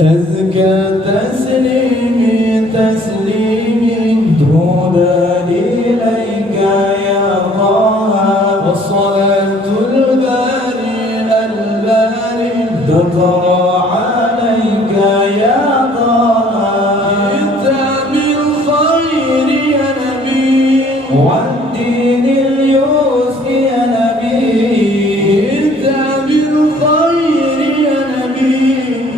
أزكى تسليمي تسليمي هدى إليك يا طه، والصلاة الباري الباري تطرى عليك يا طه. جئت بالخير يا نبي والدين اليسر يا نبي، جئت بالخير يا نبي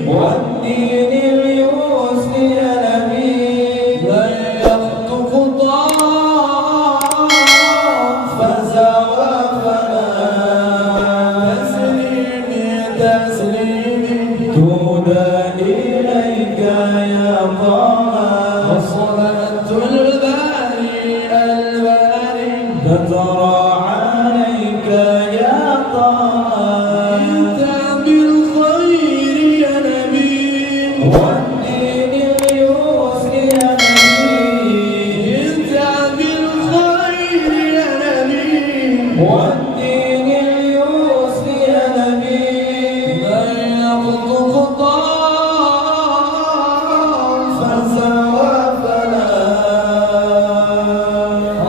والدين اليسر يا نبي. من يخطف ضعف فزوى فلا، تسليمي تسليمي تهدى إليك يا طه، والصلاة الباري الباري تترى عليك يا طه. جئت بالخير يا نبي والدين اليسر يا نبي، جئت بالخير يا نبي والدين اليسر يا نبي. من يخطف ضعف فزوى فلا،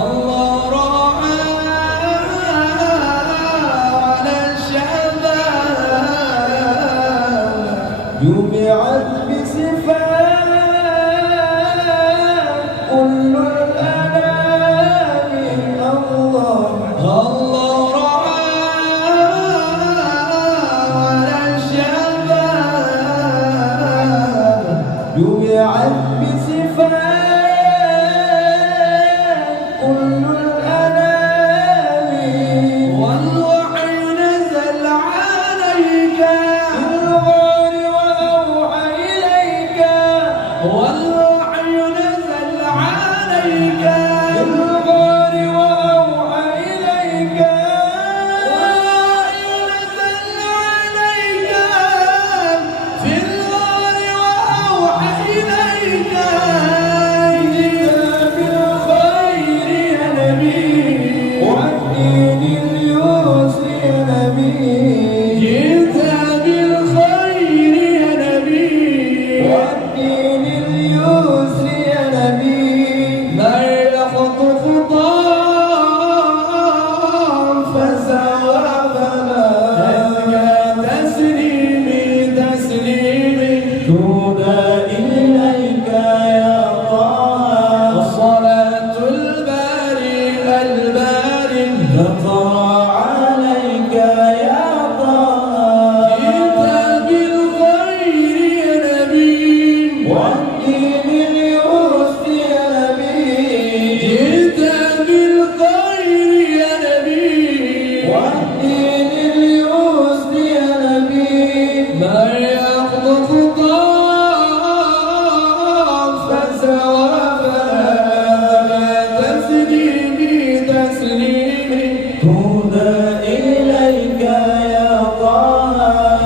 الله رعى على الشباب، جمعت بصفات كل الأنام. الله رعى على الشباب، جمعت بصفات كل الأنام. والوحي نزل عليك في الغار وأوحى إليك، والوحي نزل عليك في الغار وأوحى إليك، والوحي نزل عليك في الغار وأوحى إليك. جئت بالخير يا نبي والدين اليسر يا نبي، جئت بالخير يا نبي والدين اليسر يا نبي. من يخطف ضعف فزوى فلا، أزكى تسليمي تسليمي تهدى إليك يا طه، والصلاة الباري الباري تطرى عليك يا طه. جئت بالخير يا نبي والدين اليسر يا نبي، جئت بالخير يا نبي والدين اليسر يا نبي. من يخطف ضعف فزوى فلا، تسليمي تسليمي تهدى إليك يا طه،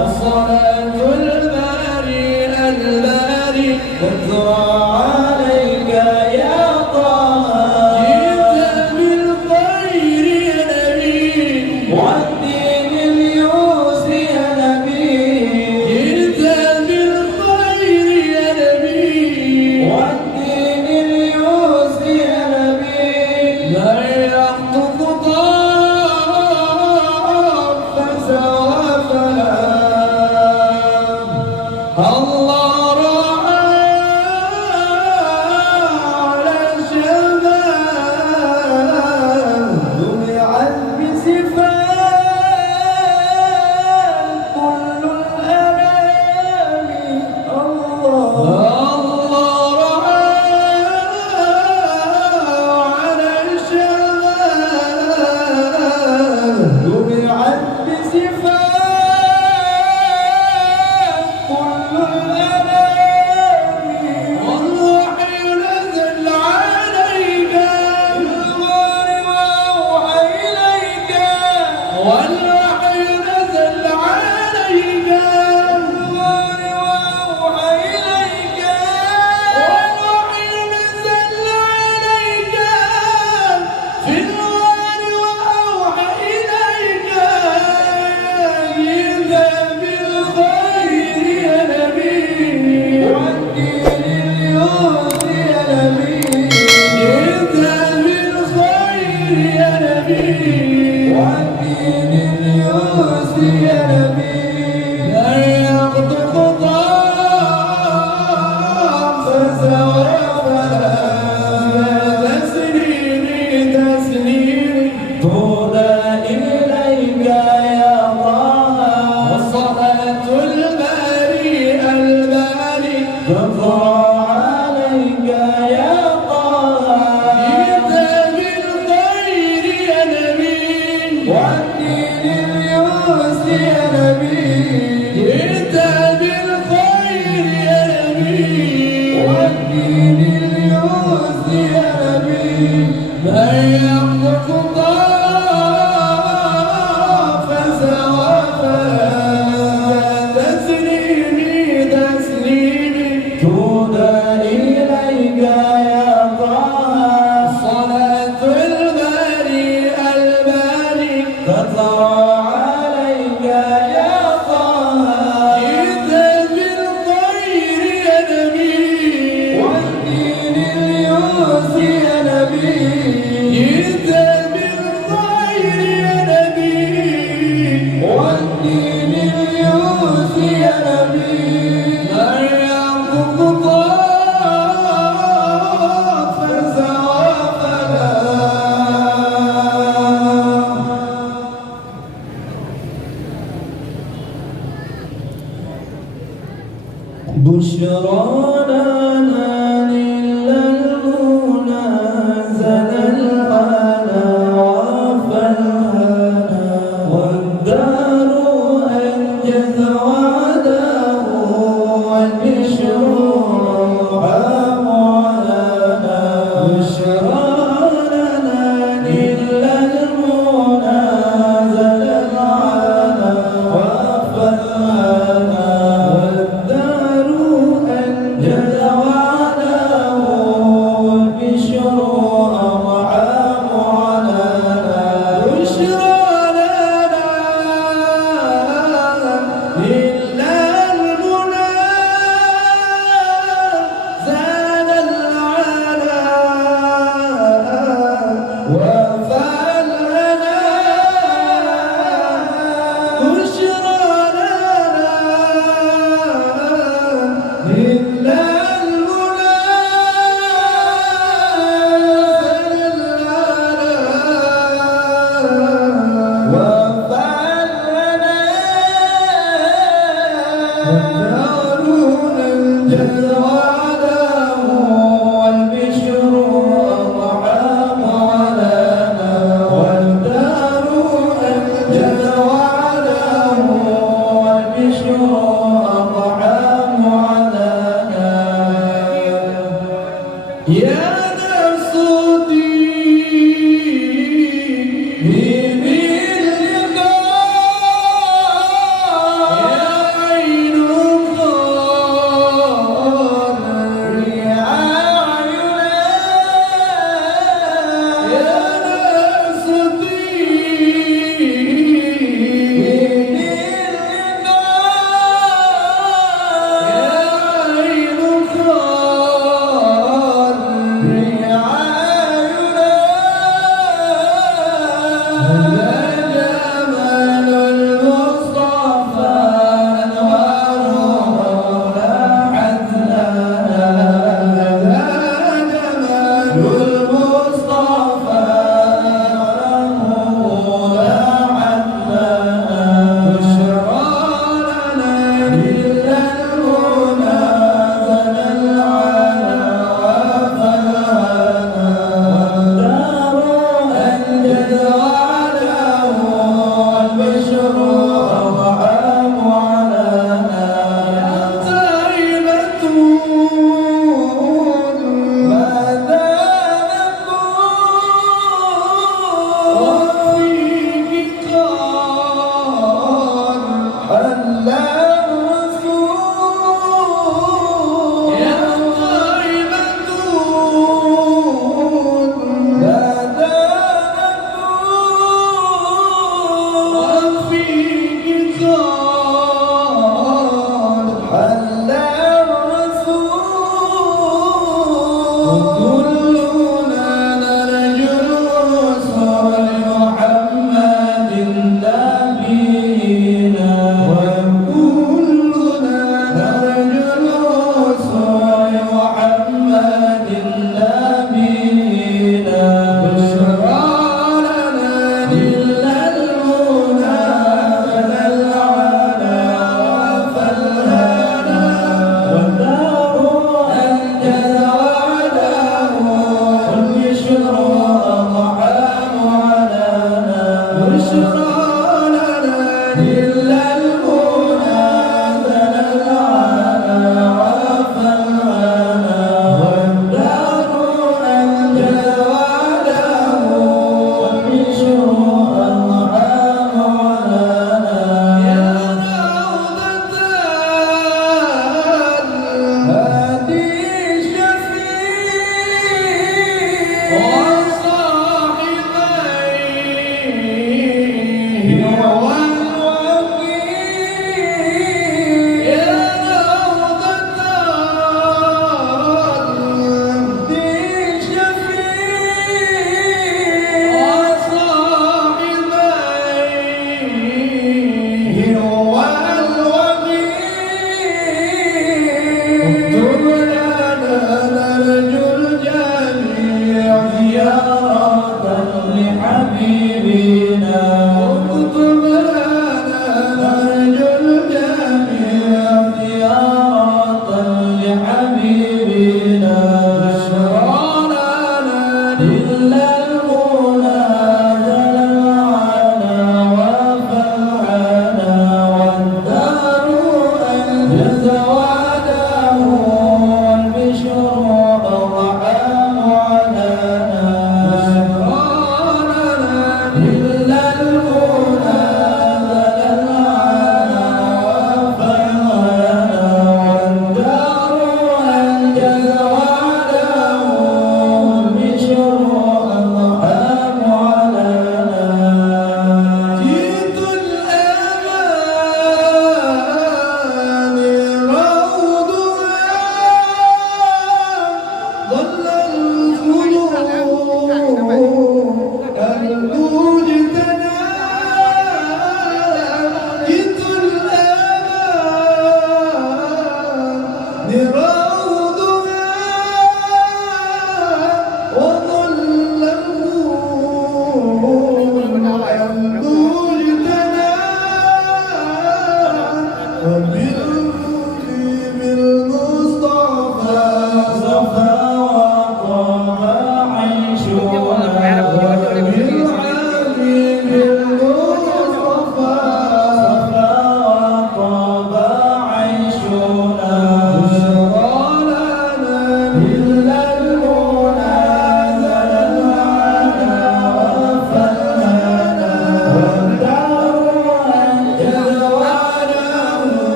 والصلاة الباري الباري تترى عليك يا طه. جئت بالخير يا نبي والدين اليسر يا نبي، جئت بالخير يا نبي والدين اليسر يا نبي. من يخطف ضعف فزوى فلا، الله رعى هدى إليك يا طه صلاة الباري الباري تترى عليك يا طه جئت بالخير يا نبي والدين اليوس يا نبي جئت بالخير يا نبي والدين اليوس يا نبي مريم قطاف فزع فلا بشرى لنا للمنى زل الغلا وفالهنا والدار أنجز وعده والبشر عام علينا بشرى لنا للمنى زل الغلا وفالهنا والدار أنجز وعده والبشر عام علينا بشرى لنا إلا المنى زاد العلا وفعل لنا بشرى لنا إلا المنى زاد العلا وفعل لنا والدار أنجز وعده والبشر أطعام علينا والدار أنجز وعده والبشر أطعام علينا يا نفس طيبي باللقاء يا عين الضال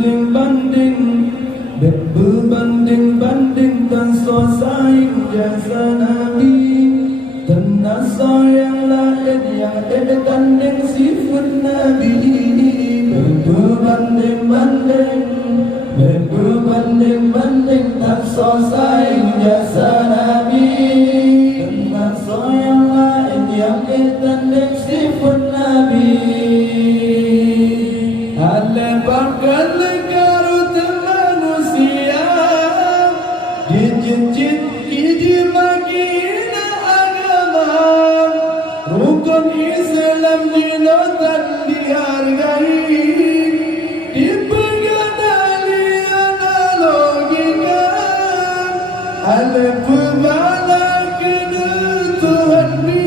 berbanding-banding, berbanding-banding dan saing jasa Nabi. Dan nasa yang lain yang tanding sifat Nabi. Berbanding-banding, berbanding-banding dan saing jasa Nabi. Dan nasa yang lain yang tanding sifat Nabi. Allah bakal karut manusia dijinjit ijmagina agama rukun Islam jinatan dihargai dipegang analogikan Allah pembalak kena Tuhan ni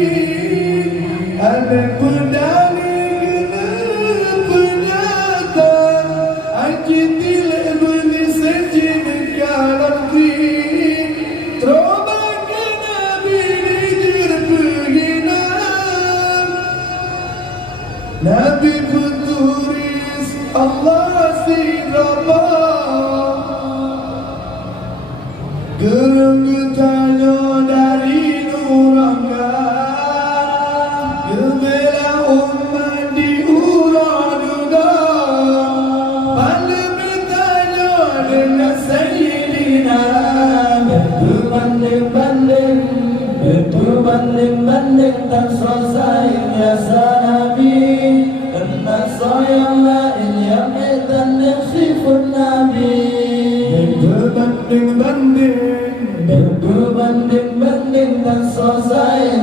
Allah pedang Nabi bertulis Allah sidabah gerenggetannya dari neraka gemela umat diurang juga pada bertanya dengan Sayyidina berbanding-banding berbanding-banding tak selesai jasa Nabi. Yang lain yang tanding sifat Nabi. Berbanding-banding, berbanding-banding dan selesai